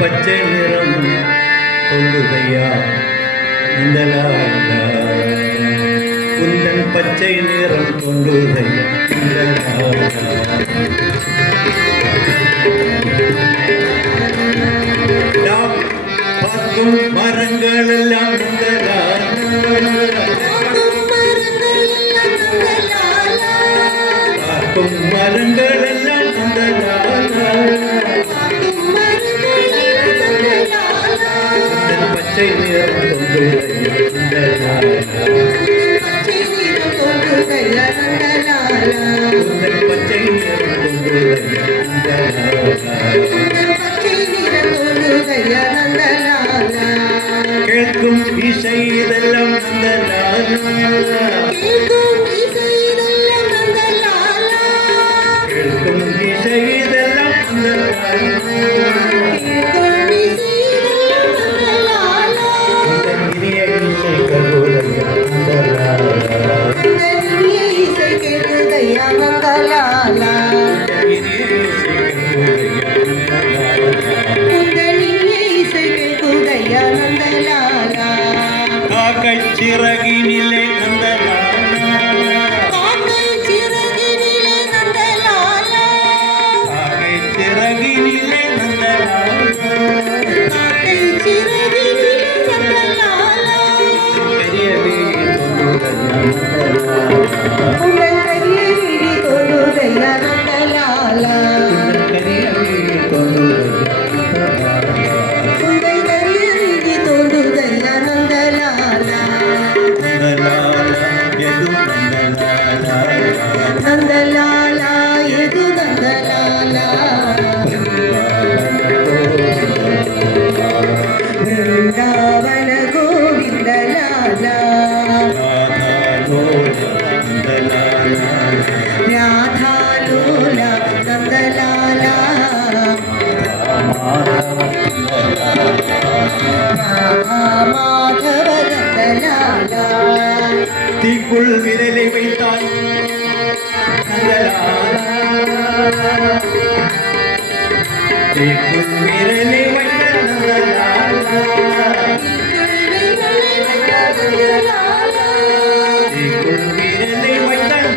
பச்சை நிறம் தொங்குதையா நந்தலாலா, உந்தன் பச்சை நிறம் தொங்குதையா நந்தலாலா. பார்க்கும் மரங்கள் எல்லாம் பார்க்கும் மரங்கள் எல்லாம் பச்சை நிறம் பச்சை கேட்கும் இசை இதெல்லாம் கேட்கும் இசை இதெல்லாம் சிறகினிலே தீக்குள் விரலை வைத்தால் தீக்குள் விரலை வைத்தால் தீக்குள் விரலை வைத்தால்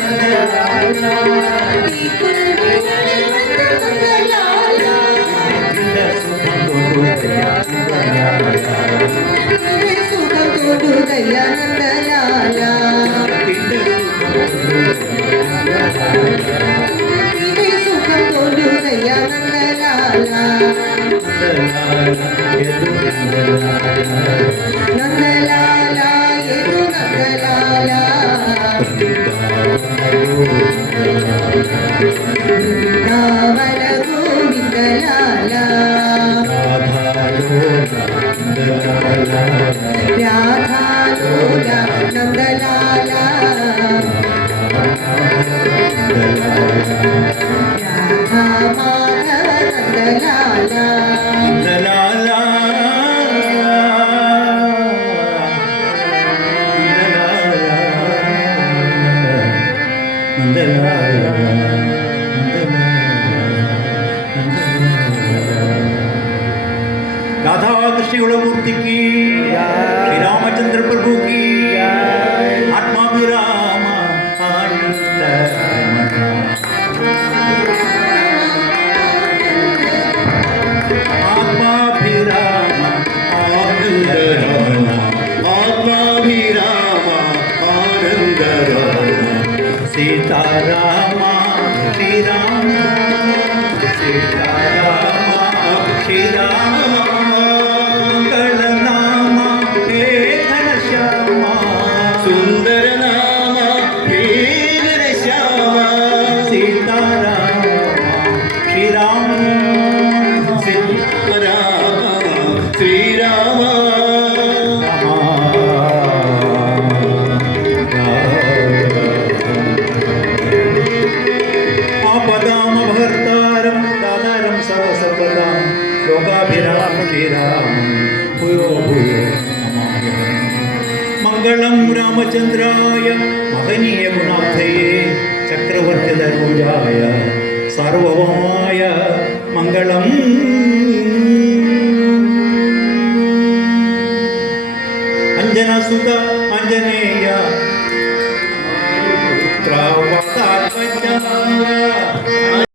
राधा कृष्ण मूर्ति की, श्री रामचंद्र प्रभु की, आत्माभिराम आनंद आत्माभिराम आनंद आत्माभिराम आनंद सीताराम श्री राम सीताराम श्री राम मंगलम रामचंद्राय महनीय गुणाब्धये चक्रवर्ती धर्मजाय सार्वभौमाय मंगलम ಸುತ ಆಂಜನೇಯ